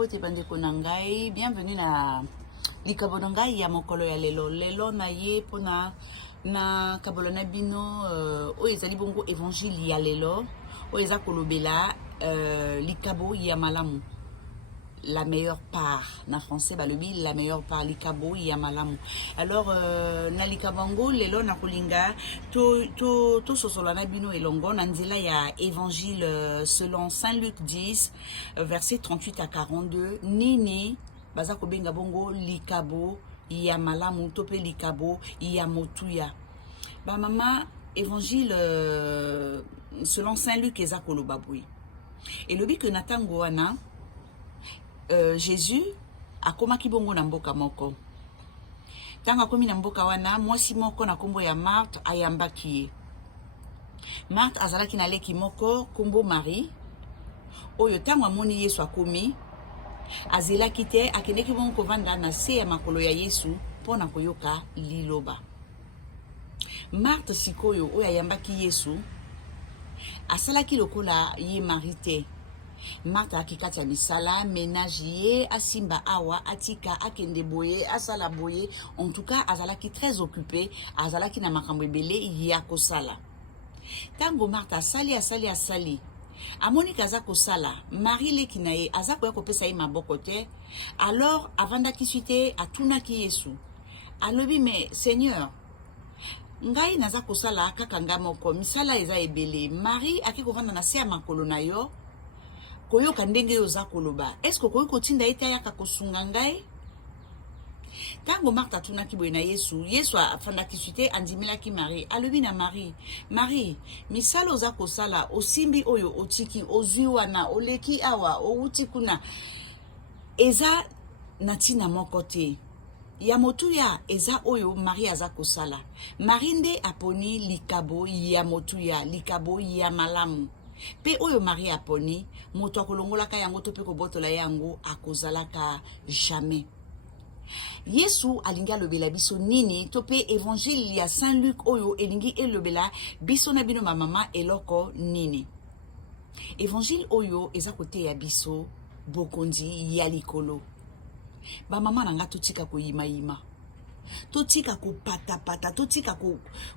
mbote bandeko na ngai, bienvenue na likabo na ngai ya mokolo ya lelo. Lelo na ye pona na kabolo na bino oyo ezali bongo évangile ya lelo, oyo eza kolobela likabo ya malamu. La meilleure part, na français balobi la meilleure part, likabo ya malamu. Alors na likabango lelo na kolinga to sosola na bino elongo na nzela ya évangile selon Saint Luc 10 verset 38 à 42 nini baza kobenga bongo likabo ya malamu to pe likabo ya motuya. Ba mama évangile selon Saint Luc eza koloba boui. Et lobi que natango wana Jésus akomaki bongo na mboka moko. Tanga komi na mboka wana mwasi moko na kombo ya Marthe ayambaki ye. Marthe azalaki na leki moko kombo Marie. Oyo tanga amoni Yesu akomi azelaki te akendeki bongo kovanda na se ya makolo ya Yesu pona koyoka liloba. Marthe sikoyo oyo ayambaki Yesu asalaki lokola ye Marie te. Marthe akikati ya misala ménage ye asimba awa atika akende boye asala boye, en tout cas azalaki très occupé, azalaki na makambo ebele ya kosala. Tango Marthe asali amoni kaza kosala Marie leki na ye aza koya kopesa ye maboko te. Alors avandaki suite atunaki Yesu alobi me Seigneur ngai naza kosala kaka nga moko misala eza ebele. Marie aki kovanda na se ya makolo na yo koyoka ndenge yoza koloba. Est-ce que koyo kotinda ete ayaka kosunga ngai? Tango Marthe atunaki boye na Yesu, Yesu afandaki suite andimelaki Marie. Alobi na Marie, Marie, misala oza kosala osimbi oyo otiki ozwi wana oleki awa outi kuna eza natina moko te. Ya motuya eza oyo Marie aza kosala. Marie nde aponi likabo ya motuya, likabo ya malamu. Pe oyo Marie aponi moto akolongolaka yango to pe kobotola yango akozalaka jamais. Yesu alingi alobela biso nini to pe évangile ya Saint Luc oyo elingi elobela biso na bino mama eloko nini. Évangile oyo eza kote ya biso bokonzi ya likolo. Ba mama nanga totika koyima totika ko pata totika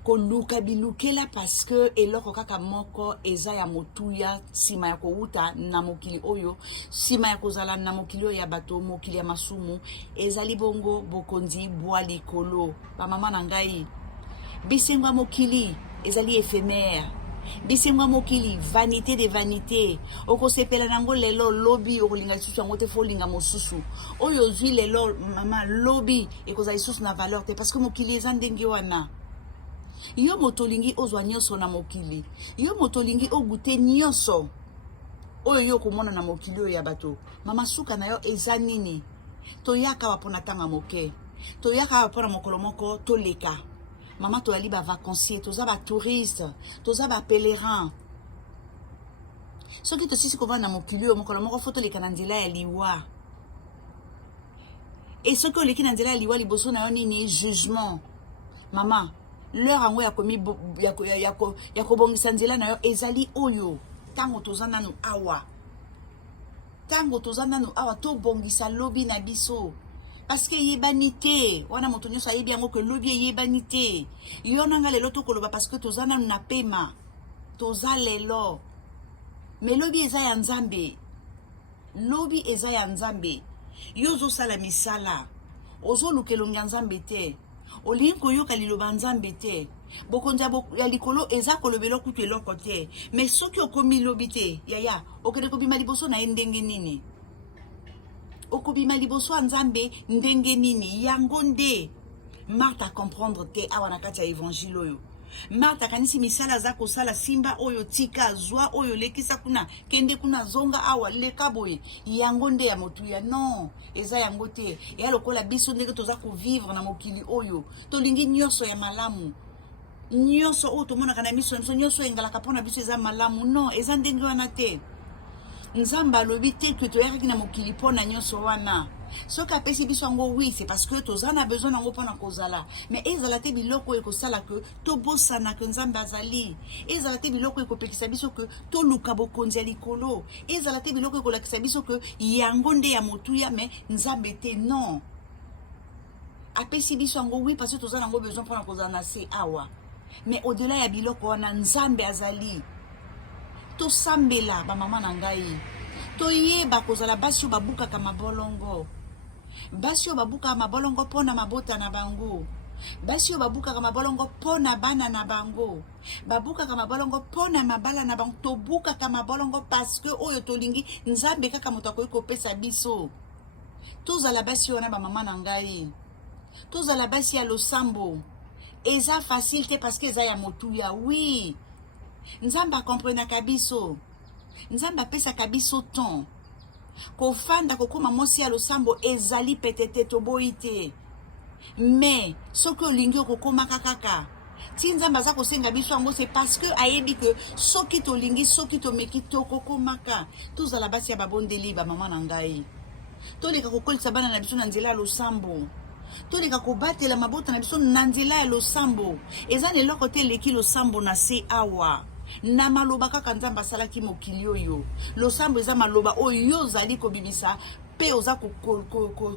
ko luka bilukela parce que eloko kaka moko eza ya motuya sima ya kouta na mokili oyo, sima ya kozala na mokili oyo ya bato mokili ya masumu ezali bongo bokonzi bwa likolo. Ba mama na ngai bisengwa mokili ezali éphémère. Bisengwa mokili vanité de vanité. Oko sepela nango lelo lobby okolinga lisusu yango te folinga mosusu. Oyo zwi lelo mama lobby ekoza lisusu na valeur te parce que mokili eza ndenge wana. Yo motolingi ozwa nyonso na mokili. Yo motolingi ogute nyonso. Oyo yo komona na mokili oyo ya bato. Mama suka na yo eza nini? Toyaka wapona tanga moke. Toyaka wapona mokolo moko toleka. Maman to ali ba vacancier, toza ba touriste, toza ba pèlerin. Soki to sisi kova na mokili o mokolo moko foto le kanandila ya liwa. Et soki o leki na nzela ya liwa liboso na yo nini jugement. Maman, l'heure ango ya komi ya kobongisa nzela na yo ezali oyo. Tango toza nanu awa. Tango toza nanu awa to bongisa lobi na biso. Parce que yebanité, wana motonyo sa yebi yango que lobi yebanité. Yonanga lelo to koloba parce que tozana na pema. Toza lelo. Mais lobi eza ya nzambe. Lobi eza ya nzambe. Yozo sala misala. Ozo lukelonga nzambe te. Olingi koyoka liloba nzambe te. Bokonza ya likolo eza kolobelo kutu eloko te. Mais soki okomi lobi te, yaya, okende kobima liboso na ndenge nini? Okobima liboso nzambe ndenge nini yango nde Marthe a comprendre te awa na kati ya évangile oyo. Marthe kanisi misala za kosala simba oyo tika zwa oyo lekisa kuna kende kuna zonga awa leka boye yango nde ya motuya. Non, eza yango te. Ya lokola biso ndenge toza ko vivre na mokili oyo tolingi nyonso ya malamu. Nyonso oyo tomona kana miso nyonso engalaka pona biso eza malamu. Non, eza ndenge wana te. Nzamba alobi te que toyaki na mokili pona nyonso wana. Ce qu'a pesi biso yango oui, c'est parce que tozana a besoin nango pona kozala. Mais ezala te biloko ekosala que to bosana que nzambe azali. Ezala te biloko ekopekisa biso que to luka bokonzi ya likolo. Ezala te biloko ekolakisa biso que yango nde ya motuya mais nzambe te non. Apesi biso yango oui parce que tozana nango besoin pona kozala na se awa. Mais au-delà ya biloko wana nzambe azali. To sambela ba mama na ngai. To yeba kozala basi babukaka mabolongo. Basi oyo babukaka mabolongo pona mabota na bango. Basi oyo babukaka mabolongo pona bana na bango. Babukaka mabolongo pona mabala na bango. Tobukaka mabolongo parce que oyo tolingi nzambe kaka moto akoki kopesa biso. Tozala basi oyo na ba mama na ngai. Tozala basi ya losambo. Eza facile te parce que eza ya motuya. Oui. Nzambe akomprenaka biso. Nzambe apesaka biso ton. Kofanda kokoma mosi ya losambo ezali petete toboyi te. Mais soki olingi okokoma kaka. Ti nzambe aza kosenga biso yango c'est parce que ayebi que soki tolingi soki tomeki tokokomaka. Tozala basi ya babondeli ba mama na ngai. Toleka kokolisa bana na biso na nzela ya losambo. Toleka kobatela mabota na biso na nzela ya losambo. Eza neloko te leki losambo na se awa. Na maloba kaka nzambe asalaki mokili oyo. Losambo eza maloba oyo ozali kobimisa pe oza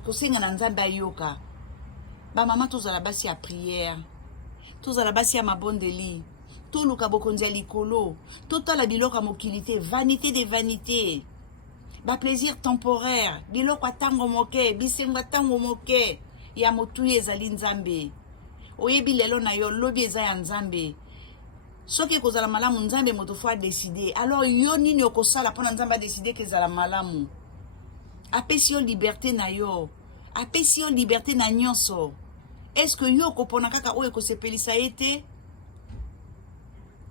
kosenga na nzambe ayoka. Ba mama tozala basi ya prière. Tozala basi ya mabondeli. Toluka bokonzi ya likolo. Totala biloko mokili te, vanité de vanité. Ba plaisir temporaire, biloko tango moke, bisengo tango moke. Ya motuye ezali nzambe. Oyebi lelo na yo lobi eza ya nzambe. Soki kozala malamu nzambe moto fo a décider. Alors yo nini okosala pona nzambe a décider ke ezala malamu. Apesi yo liberté na yo. Apesi yo liberté na nyonso. Est-ce que yo kopona kaka oyo ekosepelisa ye te?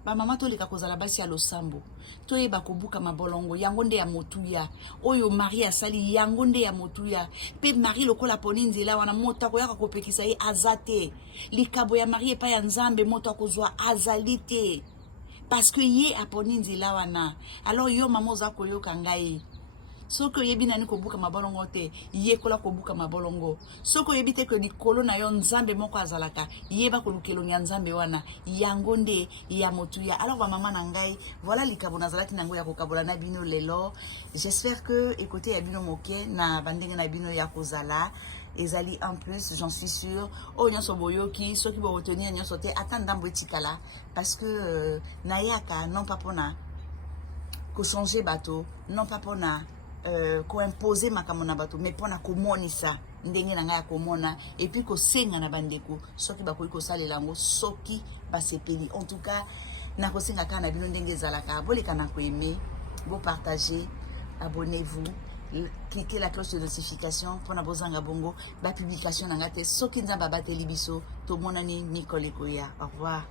Ba mama toleka kozala basi ya losambo. Toyeba kobuka mabolongo yango nde ya motuya. Oyo Marie asali yango nde ya motuya. Pe Marie lokola poni nzela wana moto akoyaka kopekisa ye azate. Likabo ya Marie epa ya nzambe moto akozwa azali te. Parce que ye aponi nzela wana. Alors yo mama oza koyoka ngai. Soko yebi nani kobuka mabolongo te, yekola kobuka mabolongo. Soko yebi te ke likolo na yo nzambe moko azalaka, yeba kolukelo nya nzambe wana, yango nde ya motuya. Alors ba mama na ngai, voilà likabo nazalaki nango ya kokabola na bino lelo. J'espère que écoutez ya bino moke na bandenge na bino ya kozala. Ezali en plus, j'en suis sûre. Oh nyonso boyoki, soki bo retenir nyonso te atandambo etikala parce que nayaka non pas pona ko changer bateau, non pas pona ko imposer makambo na bato mais pona komonisa ndenge na ngai ya komona et puis kosenga na bandeko soki bakoki kosalela yango soki basepeli. En tout cas na kosenga kaka na bino ndenge ezalaka boleka na koaimer, bo partager, abonnez-vous, cliquez la cloche de notification pona bozanga bongo ba publication na ngate soki nzamba bateli biso to monani Nicole Koya. Au revoir.